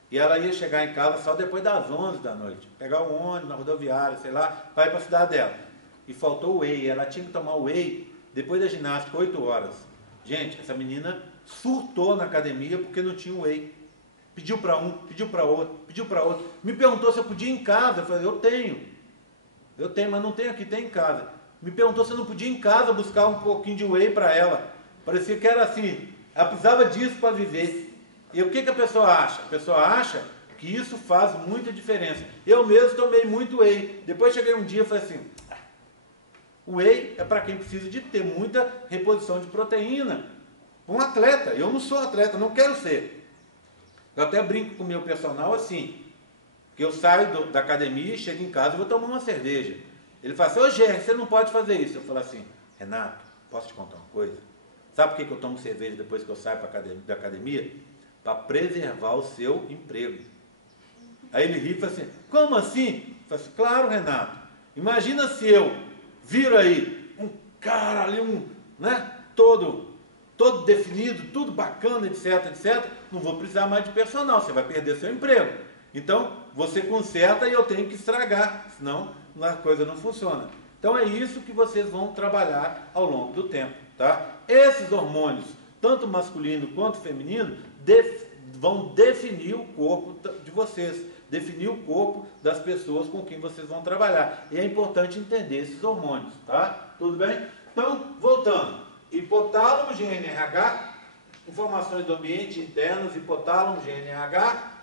E ela ia chegar em casa só depois das 11 da noite, pegar o ônibus na rodoviária, sei lá, para ir para a cidade dela. E faltou o whey, ela tinha que tomar o whey depois da ginástica, 8 horas. Gente, essa menina surtou na academia porque não tinha o whey. Pediu para um, pediu para outro, pediu para outro. Me perguntou se eu podia ir em casa. Eu falei, eu tenho, mas não tenho aqui, tem em casa. Me perguntou se eu não podia ir em casa buscar um pouquinho de whey para ela. Parecia que era assim, ela precisava disso para viver. E o que a pessoa acha? A pessoa acha que isso faz muita diferença. Eu mesmo tomei muito whey. Depois cheguei um dia e falei assim, o whey é para quem precisa de ter muita reposição de proteína. Um atleta, eu não sou atleta, não quero ser. Eu até brinco com o meu personal assim, que eu saio da academia, chego em casa e vou tomar uma cerveja. Ele fala assim, ô Gerry, você não pode fazer isso. Eu falo assim, Renato, posso te contar uma coisa? Sabe por que eu tomo cerveja depois que eu saio da academia? Para preservar o seu emprego. Aí ele ri e fala assim, como assim? Eu falo assim, claro, Renato, imagina se eu viro aí um cara ali, né, todo definido, tudo bacana, etc, etc, não vou precisar mais de personal, você vai perder seu emprego. Então, você conserta e eu tenho que estragar, senão a coisa não funciona. Então é isso que vocês vão trabalhar ao longo do tempo, tá? Esses hormônios, tanto masculino quanto feminino, vão definir o corpo de vocês, definir o corpo das pessoas com quem vocês vão trabalhar. E é importante entender esses hormônios, tá? Tudo bem? Então, voltando. Hipotálamo, GNRH, informações do ambiente internas, hipotálamo, GNRH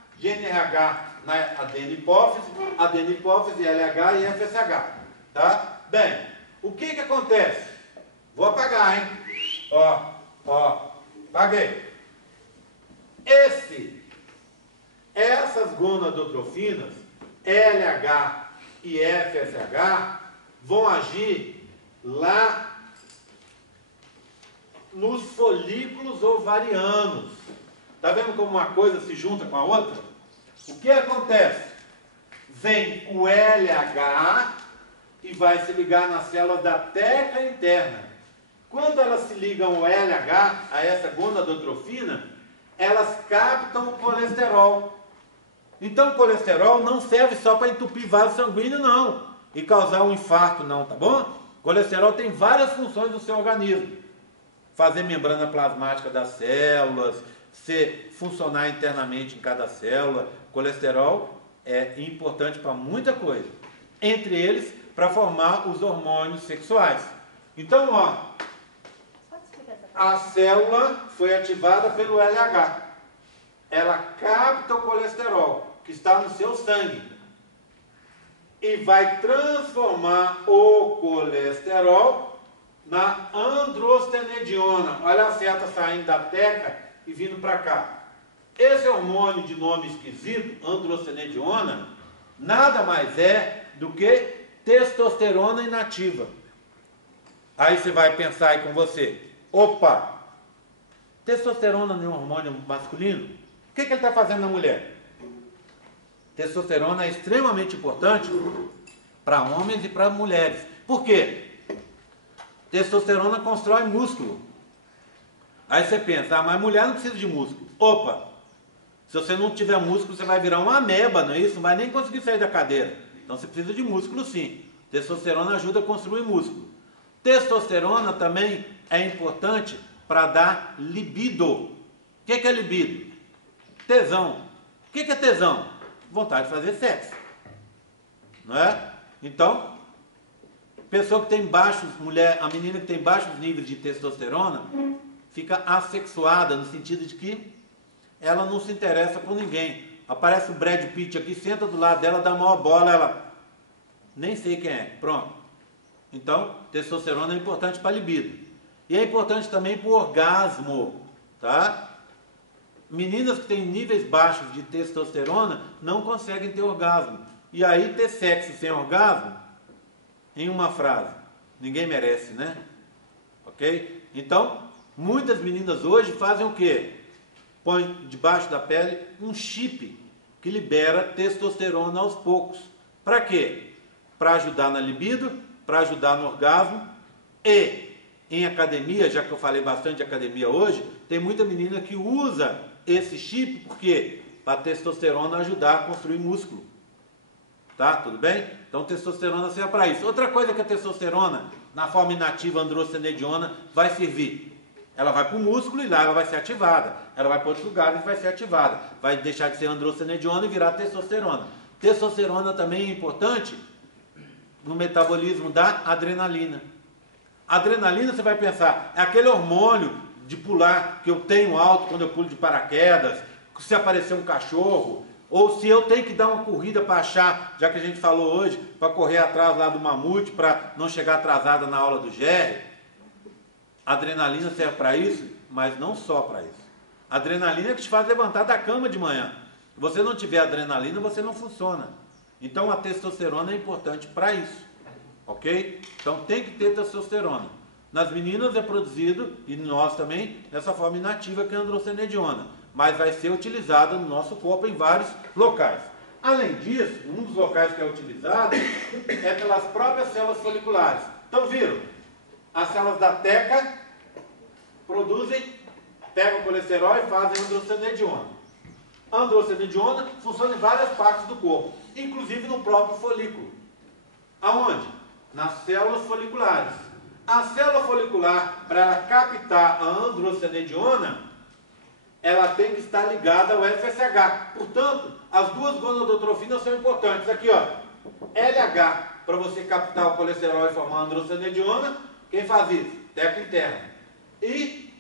na adenopófise, LH e FSH, tá? Bem, o que acontece? Vou apagar, hein? Ó, apaguei. Essas gonadotrofinas, LH e FSH, vão agir lá nos folículos ovarianos. Está vendo como uma coisa se junta com a outra? O que acontece? Vem o LH e vai se ligar nas células da teca interna. Quando elas se ligam o LH a essa gonadotrofina, elas captam o colesterol. Então o colesterol não serve só para entupir vaso sanguíneo, não, e causar um infarto, não, tá bom? O colesterol tem várias funções no seu organismo. Fazer membrana plasmática das células, funcionar internamente em cada célula. Colesterol é importante para muita coisa. Entre eles, para formar os hormônios sexuais. Então, ó, a célula foi ativada pelo LH. Ela capta o colesterol que está no seu sangue e vai transformar o colesterol na androstenediona. Olha a seta saindo da teca e vindo para cá. Esse hormônio de nome esquisito, androstenediona, nada mais é do que testosterona inativa. Aí você vai pensar aí com você, opa, testosterona não é um hormônio masculino? O que ele está fazendo na mulher? Testosterona é extremamente importante para homens e para mulheres. Por quê? Testosterona constrói músculo. Aí você pensa, mas mulher não precisa de músculo. Opa, se você não tiver músculo, você vai virar uma ameba, não é isso? Não vai nem conseguir sair da cadeira. Então você precisa de músculo sim. Testosterona ajuda a construir músculo. Testosterona também é importante para dar libido. O que é libido? Tesão. O que é tesão? Vontade de fazer sexo. Não é? Então, pessoa que tem baixos, a menina que tem baixos níveis de testosterona, fica assexuada, no sentido de que ela não se interessa por ninguém. Aparece o Brad Pitt aqui, senta do lado dela, dá a maior bola, ela nem sei quem é. Pronto. Então, testosterona é importante para a libido. E é importante também para o orgasmo, tá? Meninas que têm níveis baixos de testosterona não conseguem ter orgasmo. E aí ter sexo sem orgasmo, em uma frase, ninguém merece, né? Ok? Então, muitas meninas hoje fazem o quê? Põe debaixo da pele um chip que libera testosterona aos poucos. Para quê? Para ajudar na libido, para ajudar no orgasmo. E em academia, já que eu falei bastante de academia hoje, tem muita menina que usa esse chip, por quê? Para a testosterona ajudar a construir músculo. Tá? Tudo bem? Então testosterona serve para isso. Outra coisa que a testosterona, na forma inativa androstenediona, vai servir. Ela vai para o músculo e lá ela vai ser ativada. Ela vai para outros lugares e vai ser ativada. Vai deixar de ser androstenediona e virar testosterona. Testosterona também é importante no metabolismo da adrenalina. Adrenalina, você vai pensar, é aquele hormônio de pular que eu tenho alto quando eu pulo de paraquedas, se aparecer um cachorro, ou se eu tenho que dar uma corrida para achar, já que a gente falou hoje, para correr atrás lá do mamute, para não chegar atrasada na aula do GR. Adrenalina serve para isso, mas não só para isso. Adrenalina é que te faz levantar da cama de manhã. Se você não tiver adrenalina, você não funciona. Então a testosterona é importante para isso. Ok? Então tem que ter testosterona. Nas meninas é produzido, e nós também, dessa forma inativa que é a androstenediona. Mas vai ser utilizada no nosso corpo em vários locais. Além disso, um dos locais que é utilizado é pelas próprias células foliculares. Então viram? As células da teca pegam o colesterol e fazem androstenediona. A androstenediona funciona em várias partes do corpo, inclusive no próprio folículo. Aonde? Nas células foliculares. A célula folicular, para ela captar a androstenediona, ela tem que estar ligada ao FSH. Portanto, as duas gonadotrofinas são importantes. Aqui, ó, LH, para você captar o colesterol e formar a androstenediona. Quem faz isso? Teca interna. E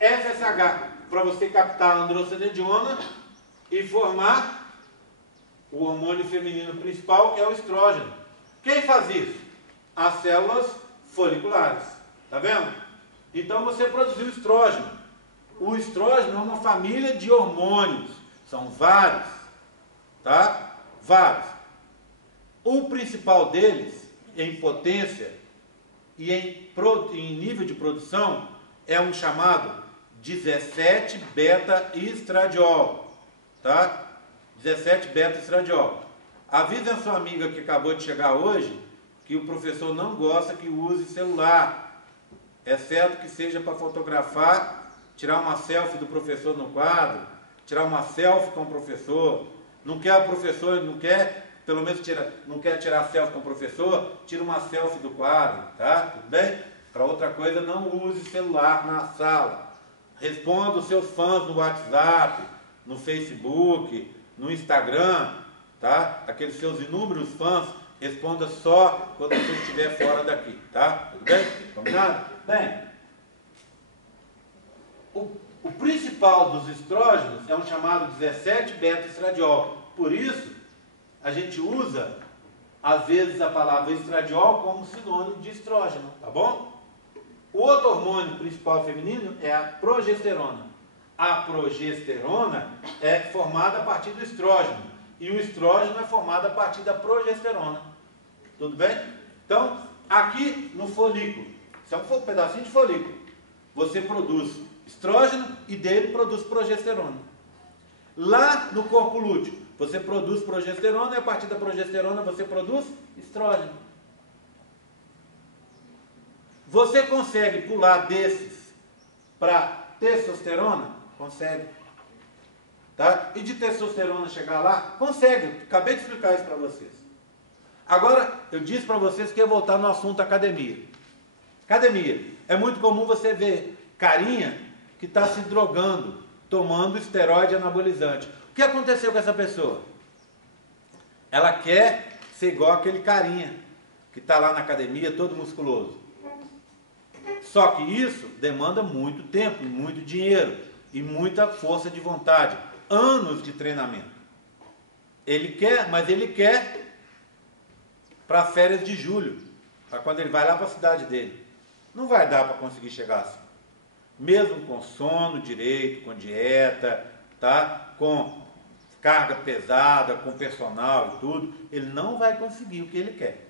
FSH, para você captar a androstenediona e formar o hormônio feminino principal, que é o estrógeno. Quem faz isso? As células foliculares. Tá vendo? Então você produziu estrógeno. O estrógeno é uma família de hormônios. São vários. Tá? Vários. O principal deles, em potência e em nível de produção, é um chamado 17-beta-estradiol. Tá? 17-beta-estradiol. Avisa a sua amiga que acabou de chegar hoje que o professor não gosta que use celular, exceto que seja para fotografar, tirar uma selfie do professor no quadro, tirar uma selfie com o professor. Não quer o professor, não quer, pelo menos não quer tirar selfie com o professor, tira uma selfie do quadro, tá? Tudo bem? Para outra coisa, não use celular na sala. Responda os seus fãs no WhatsApp, no Facebook, no Instagram, tá? Aqueles seus inúmeros fãs, responda só quando você estiver fora daqui, tá? Tudo bem? Combinado? Bem, o principal dos estrógenos é um chamado 17-beta-estradiol. Por isso, a gente usa, às vezes, a palavra estradiol como sinônimo de estrógeno, tá bom? O outro hormônio principal feminino é a progesterona. A progesterona é formada a partir do estrógeno. E o estrógeno é formado a partir da progesterona. Tudo bem? Então, aqui no folículo, isso é um pedacinho de folículo. Você produz estrógeno e dele produz progesterona. Lá no corpo lúteo, você produz progesterona e a partir da progesterona você produz estrógeno. Você consegue pular desses para testosterona? Consegue. Tá? E de testosterona chegar lá? Consegue. Acabei de explicar isso para vocês. Agora, eu disse para vocês que ia voltar no assunto academia. Academia. É muito comum você ver carinha que está se drogando, tomando esteroide anabolizante. O que aconteceu com essa pessoa? Ela quer ser igual aquele carinha que está lá na academia, todo musculoso. Só que isso demanda muito tempo, muito dinheiro e muita força de vontade. Anos de treinamento. Ele quer, mas ele quer para as férias de julho, para quando ele vai lá para a cidade dele. Não vai dar para conseguir chegar assim. Mesmo com sono direito, com dieta, tá? Com carga pesada, com personal e tudo, ele não vai conseguir o que ele quer.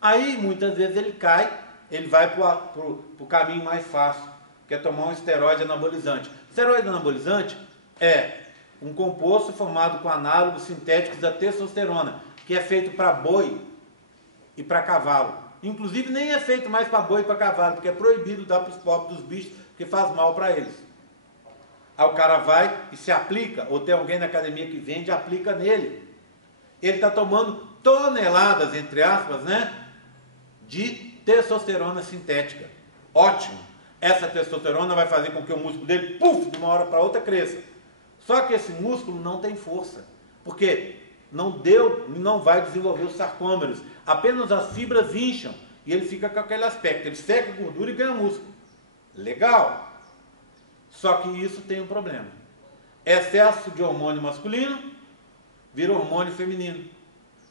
Aí, muitas vezes, ele cai, ele vai para o caminho mais fácil, que é tomar um esteroide anabolizante. Esteroide anabolizante é um composto formado com análogos sintéticos da testosterona, que é feito para boi e para cavalo. Inclusive nem é feito mais para boi e para cavalo, porque é proibido dar para os pobres dos bichos, porque faz mal para eles. Aí o cara vai e se aplica, ou tem alguém na academia que vende e aplica nele. Ele está tomando toneladas, entre aspas, né, de testosterona sintética. Ótimo. Essa testosterona vai fazer com que o músculo dele, puf, de uma hora para outra cresça. Só que esse músculo não tem força, porque não vai desenvolver os sarcômeros. Apenas as fibras incham e ele fica com aquele aspecto. Ele seca a gordura e ganha músculo. Legal. Só que isso tem um problema. Excesso de hormônio masculino vira hormônio feminino.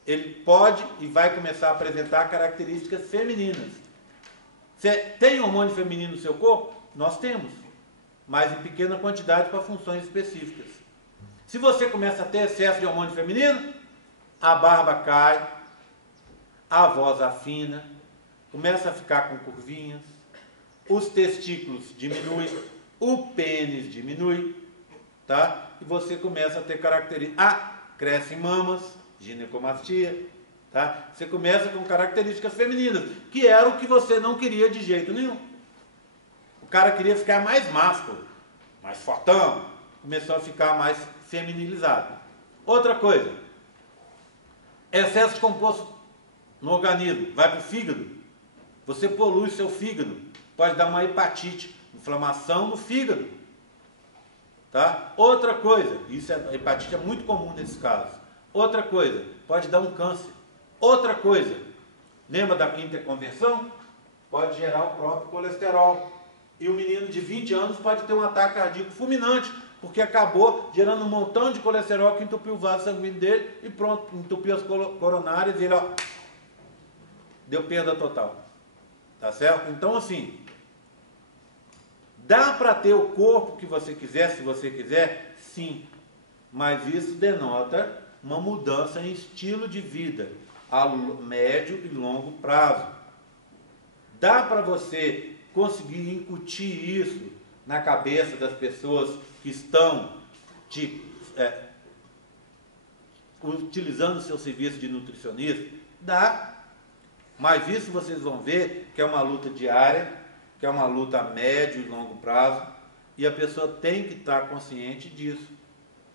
Ele pode e vai começar a apresentar características femininas. Você tem hormônio feminino no seu corpo? Nós temos, mas em pequena quantidade para funções específicas. Se você começa a ter excesso de hormônio feminino, a barba cai, a voz afina, começa a ficar com curvinhas, os testículos diminuem, o pênis diminui, tá? E você começa a ter características. Crescem mamas, ginecomastia, tá? Você começa com características femininas, que era o que você não queria de jeito nenhum. O cara queria ficar mais másculo, mais fortão, começou a ficar mais feminilizado. Outra coisa, excesso de composto no organismo, vai para o fígado, você polui seu fígado, pode dar uma hepatite, inflamação no fígado. Tá? Outra coisa, a hepatite é muito comum nesses casos. Outra coisa, pode dar um câncer. Outra coisa, lembra da interconversão? Pode gerar o próprio colesterol. E o menino de 20 anos pode ter um ataque cardíaco fulminante, porque acabou gerando um montão de colesterol que entupiu o vaso sanguíneo dele e pronto, entupiu as coronárias e ele, ó, deu perda total. Tá certo? Então, assim, dá para ter o corpo que você quiser, se você quiser? Sim. Mas isso denota uma mudança em estilo de vida a médio e longo prazo. Dá para você conseguir incutir isso na cabeça das pessoas que estão utilizando o seu serviço de nutricionista? Dá. Mas isso vocês vão ver que é uma luta diária, que é uma luta a médio e longo prazo, e a pessoa tem que estar consciente disso.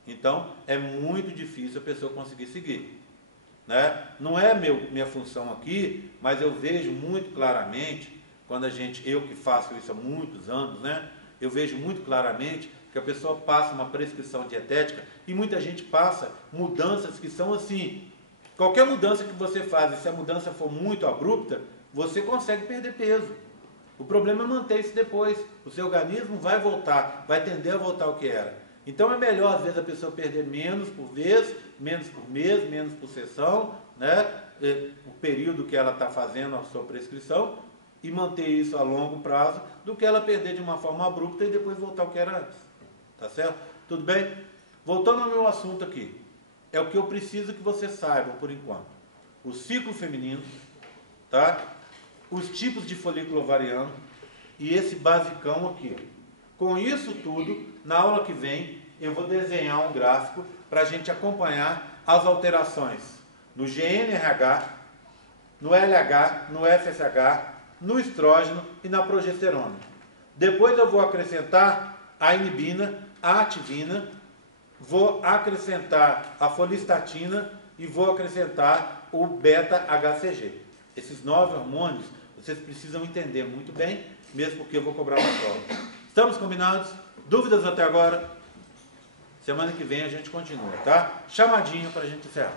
Então, é muito difícil a pessoa conseguir seguir. Né? Não é minha função aqui, mas eu vejo muito claramente, quando eu que faço isso há muitos anos, né? Eu vejo muito claramente que a pessoa passa uma prescrição dietética e muita gente passa mudanças que são assim. Qualquer mudança que você faz, e se a mudança for muito abrupta, você consegue perder peso. O problema é manter isso depois. O seu organismo vai voltar, vai tender a voltar ao que era. Então é melhor, às vezes, a pessoa perder menos por vez, menos por mês, menos por sessão, né? O período que ela está fazendo a sua prescrição, e manter isso a longo prazo, do que ela perder de uma forma abrupta e depois voltar ao que era antes. Tá certo? Tudo bem? Voltando ao meu assunto aqui. É o que eu preciso que vocês saibam por enquanto. O ciclo feminino, tá? Os tipos de folículo ovariano e esse basicão aqui. Com isso tudo, na aula que vem, eu vou desenhar um gráfico para a gente acompanhar as alterações no GNRH, no LH, no FSH, no estrógeno e na progesterona. Depois eu vou acrescentar a inibina, a ativina, vou acrescentar a folistatina e vou acrescentar o beta-HCG. Esses 9 hormônios vocês precisam entender muito bem, mesmo porque eu vou cobrar uma prova. Estamos combinados? Dúvidas até agora? Semana que vem a gente continua, tá? Chamadinho para a gente encerrar.